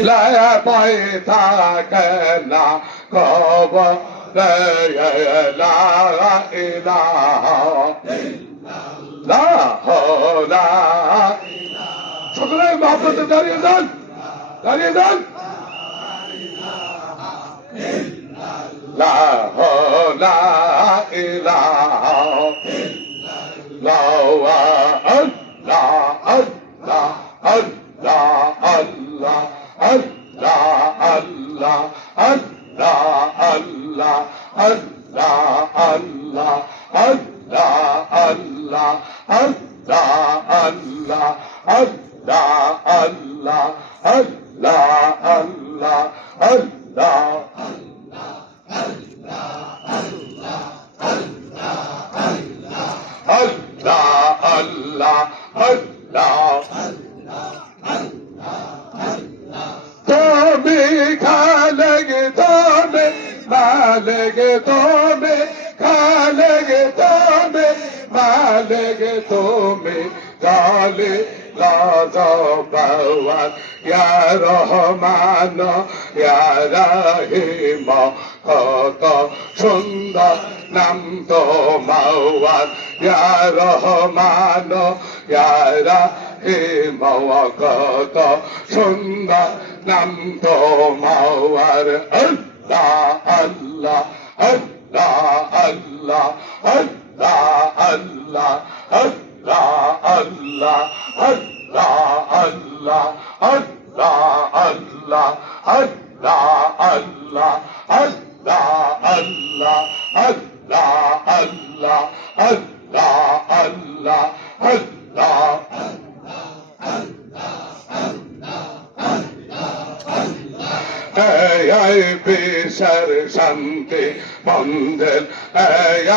لا بيتك لا قبر لا إله لا لا সকলে মহব্বতে দাঁড়িয়ে যান দাঁড়িয়ে যান লা লা ইলাহা ইল্লাল্লাহ আল্লাহ আল্লাহ আল্লাহ আল্লাহ আল্লাহ আল্লাহ আল্লাহ আল্লাহ আল্লাহ আল্লাহ আল্লাহ আল্লাহ আল্লাহ আল্লাহ আল্লাহ আল্লাহ আল্লাহ তুমি খালেগ তুমি মালেগ তুমি খালেগ তুমি মালেগ তুমি গালে লাজবাওয়াত ইয়া রহমান ইয়া রহিম কত সুন্দর নাম তোমার ইয়া রহমান ইয়া রহিম কত সুন্দর নাম তোমার আল্লাহ আল্লাহ আল্লাহ আল্লাহ আল্লাহ আল্লাহ আল্লাহ আল্লাহ আল্লাহ আল্লাহ আল্লাহ আল্লাহ আল্লাহ আল্লাহ আল্লাহ আল্লাহ আল্লাহ আল্লাহ আল্লাহ এই বিশ্বের শান্তি মন্দির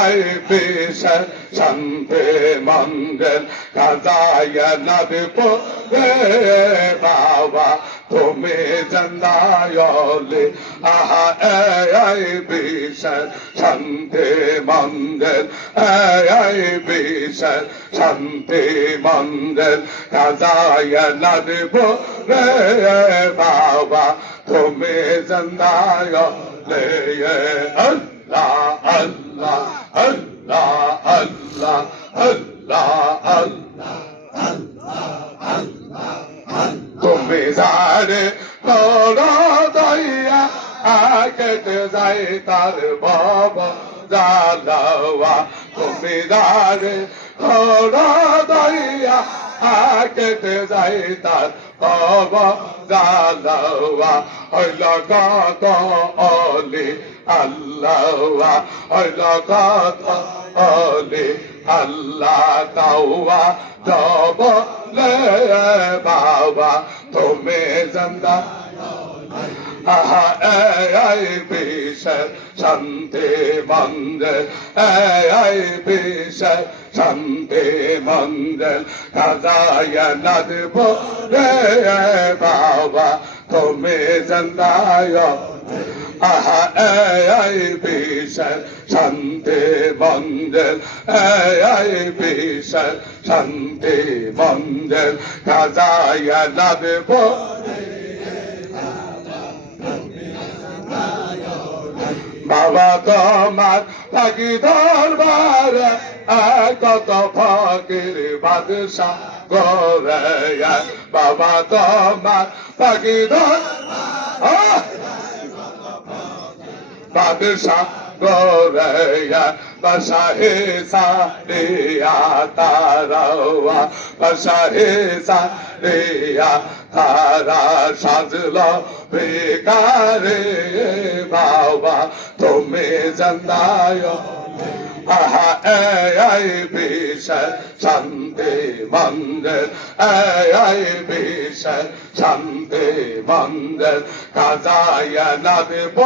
এই বিশ্বের শান্তি মন্দির কাজায় নদীপো রে বাবা তুমি জন্দায়লি আহা এই বিশ্বের শান্তি মন্দির এই বিশ্বের শান্তি মন্দির কাজায় নদীপো রে বাবা তুমি জন্দায়লি আল্লাহ আল্লাহ আল্লাহ আল্লাহ আল্লাহ আল্লাহ তুমি জানে তোরা দয়া আকেতে যাই তার বাবা জালাওয়া তুমি জানে তোরা দয়া আকেতে যাই তার বাবা জালাওয়া হইল কত অলি আল্লাহ হইল কত অলি আল্লাহ তাওয়া জব লে বাবা তুমি জন্দা আহা এই বিশ্বের শান্তি মন্দির এই বিশ্বের শান্তি মন্দির কাজায় নদব রে বাবা তুমি জন্দায় আহা এই বিশ্বের শান্তি মন্দির এই বিশ্বের শান্তি মন্দির কাজায় নদব বাবা তোমার থাকি দরবারে কত ফকির বাদশাহ করে বাবা তোমার থাকি বাদশাহ করে বসাহে সারিয়া তারাওয়া বসাহে সারিয়া তারা সাজল বেকারে বাবা তুমি জন্দায় আহা এই বিশ্বের শান্তি মন্দির এই বিশ্বের শান্তি মন্দির কাজায় নদব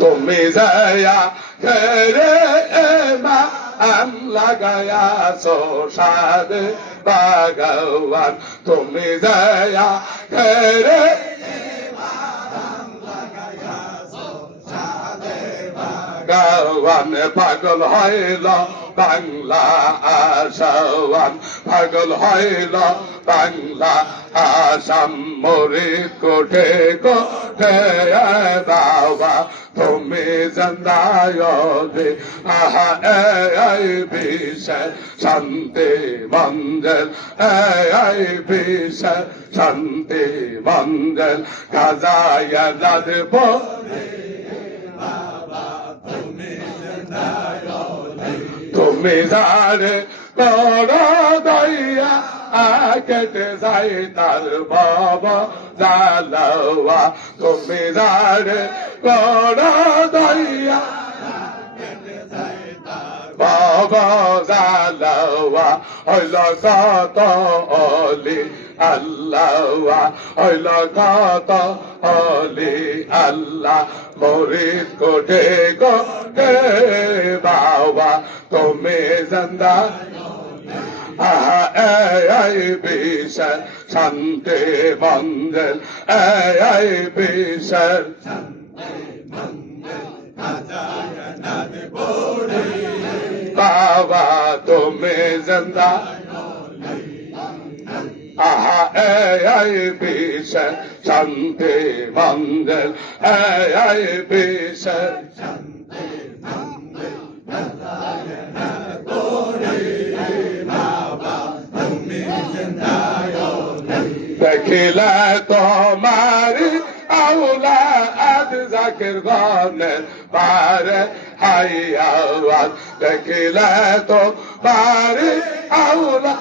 তুমি জয়া খেরে মা লাগায়া সোসাদ ভগবান তুমি জয়া খেরে ভগবান পাগল হইল বাংলা আসাম পাগল হইল বাংলা আসাম মরিদ কোঠে কোঠে বাবা তুমি জন্দায়লে আহা এই বিষয় শান্তি মঞ্জল এই বিষয় শান্তি মঞ্জল গাজায় নাদব তুমি যারে করো দয়া কেটে যাই তার বাবা জালাওয়া তুমি যারে করো দয়া বাবা জালাওয়া হইল কত অলি আল্লাহ হইল কত অলি আল্লাহ মরিদ কোটে কোটে বাবা তুমি জিন্দা আহা এই বিষয় শান্তি মঞ্জল এই বিষয় বাবা তুমি জিন্দা আহা এই বিষয় শান্তি মঞ্জল এই বিষয় দেখিলে তোমারি আউলাদ জাকির গনের পারে হাইয়াওয়াজ দেখিলে তোমারি আউলাদ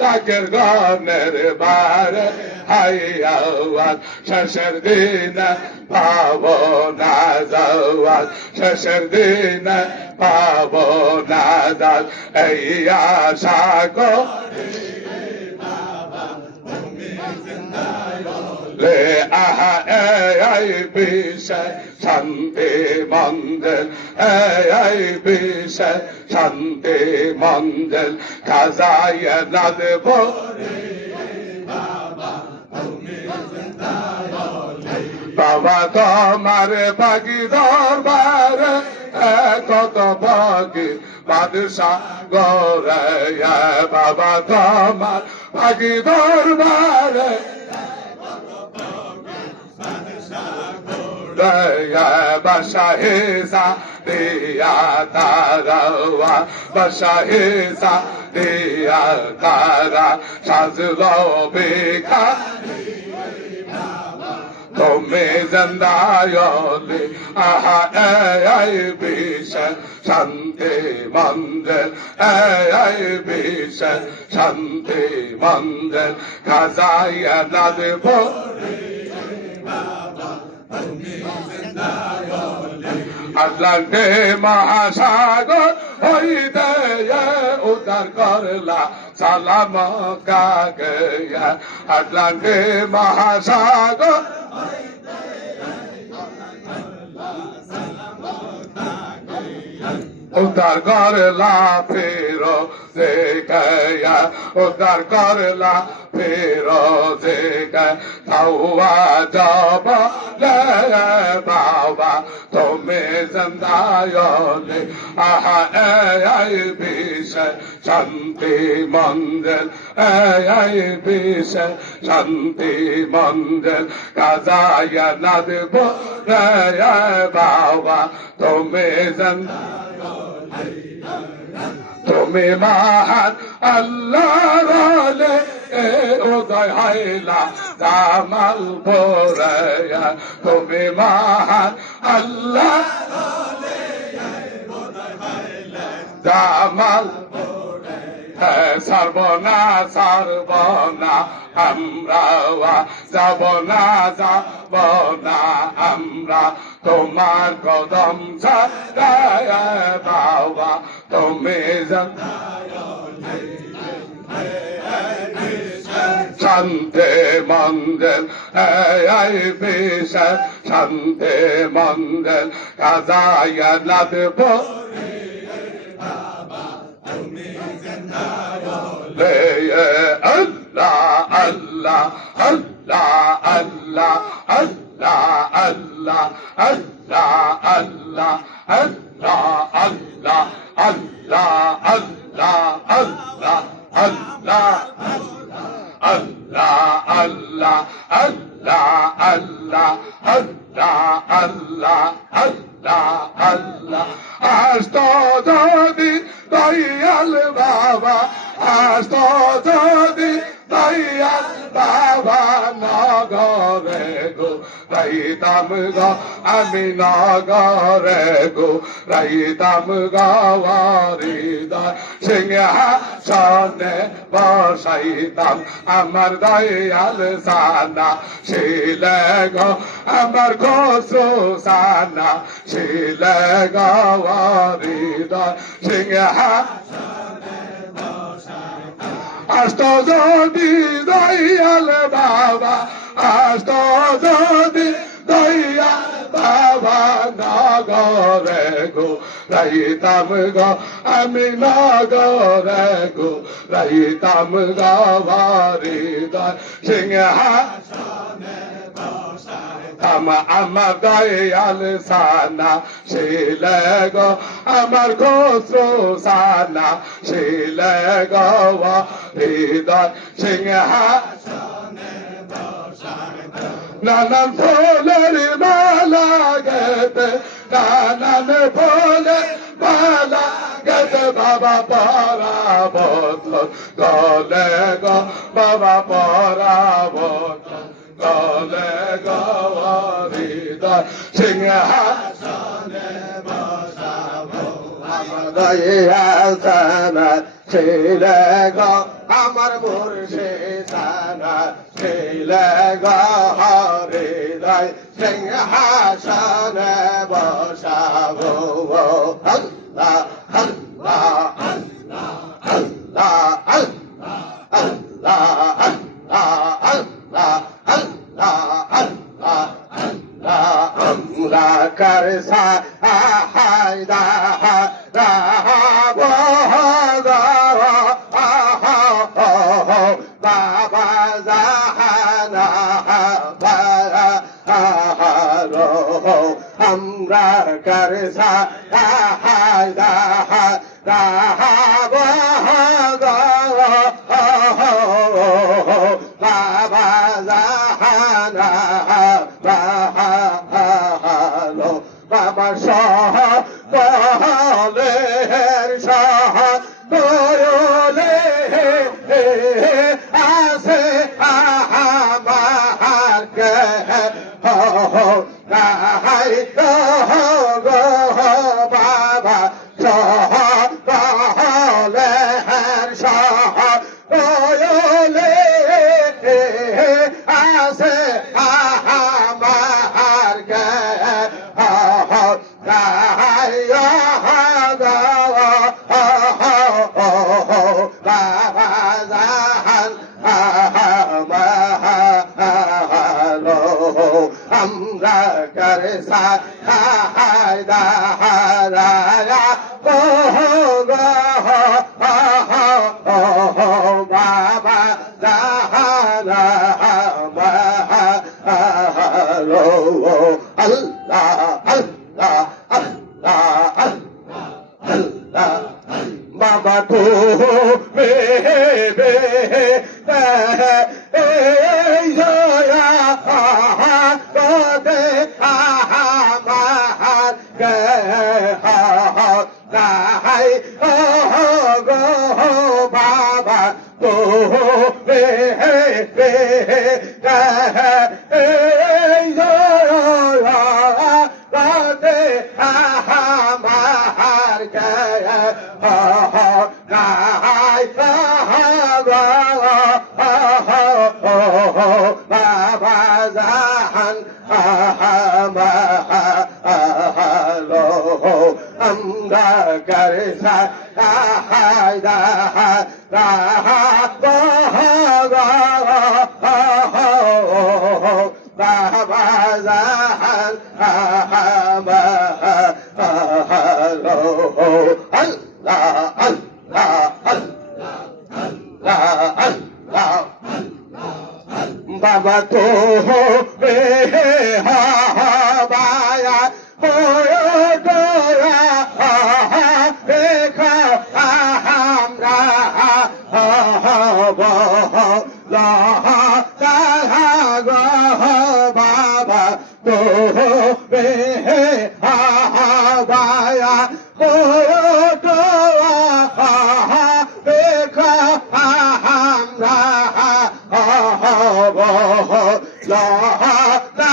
জাকির গনের পারে হাইয়াওয়াজ শেষের দিনে পাবো না যাওয়াজ শেষের দিনে পাবো না যাওয়াজ এই আশা করি লে আহা এই বিষয় শান্তি মঞ্জল এই বিষয় শান্তি মঞ্জল খাজায় নাদব বাবা তোমার বাগি দরবার কত বাগি বাদশাহ গরে বাবা তোমার বাগি দরবার বাসাহেসা দিয়া তারাওয়া বাসাহেসা দিয়া তারা সাজলো বেখা তুমি জন্দায়লে আহা এই বিষয় শান্তি মঞ্জল এই বিষয় শান্তি মঞ্জল খাজায় নাদব আটলান্টে মহাসাগর হইতে উদ্ধার করলা সালাম কাকে আটলান্টে মহাসাগর উদ্ধার করলা ফেরো দেখয়া উদ্ধার করলা ফেরো দেখা তাওয়া যাব বাবা তুমি জন্দায়লে আহা এই বিষয় শান্তি মঞ্জল এই বিষয় শান্তি মঞ্জল কাজায় নাদব বাবা তুমি তুমি মহান আল্লাহর ওলি উদয় হইলা জামাল পড়ায়া তুমি মহান আল্লাহর ওলি উদয় হইলা জামাল সর্বনা সর্বনা আমরা যাব না আমরা তোমার কদম ছাড়ায় বাবা তুমি শান্তি মঞ্জল এই বিষয় শান্তি মঞ্জল কাজায় Nadav Allah Allah Allah Allah Allah Allah Allah Allah Allah Allah Allah Allah, Allah, Allah, Allah, Allah, Allah, Allah, Allah. Asto jodi dayal baba, asto jodi dayal baba nagare go, raitam go, ami nagare go, raitam go warida, সিংহাসনে বসাইতাম আমার দয়াল সানা শিলে গো আমার খসরু সানা শিলে গো হৃদয় সিংহাসনে আষ্ট যদি দয়াল বাবা আষ্ট যদি দয়াল বাবা নগরে গো রাইতাম গো আমি নগরে গো রাইতাম গো হৃদয় সিংহাসনে বসাইতাম আমার দয়াল সানা শিলে গো আমার খসরু সানা শিলে গো হৃদয় সিংহাসনে নানান ফুলের মালা গেতে নানান ফুলের মালা গেতে বাবা পরাবত গলে গো বাবা পরাবত গলে গো হৃদয় সিংহাসনে বসাবো আমার দয়াল সানা শিলে গো আমার মুর্শিদ সানা শিলে গো হৃদয় সিংহাসনে বসাবো আল্লাহ আল্লাহ আল্লাহ আল্লাহ আল্লাহ আল্লাহ আল্লাহ আল্লাহ আল্লাহ আমরা করসা হায়দা রাহবো বাবা জাহানা আমরা করসা হায়দা রাহবো বাবা জাহানা বাবা সহ বলের সহ দোলে আসে আমার কে রাহাই গো বাবা সহ বলের সহ দোলে আসে আমার কে আমরা করসা হায়দা হারায়া বাবা জাহানা আল্লাহ আল্লাহ আল্লাহ আল্লাহ বাবা তো বে বাবা তো আমার বাবা জাহান আমরা করসা হায়দা বাবা জাহান আল্লাহ আল্লাহ আল্লাহ আল্লাহ বাবা তো বায়া আমরা la la go baba to be ha ba ya go to ha be ka ha la ha la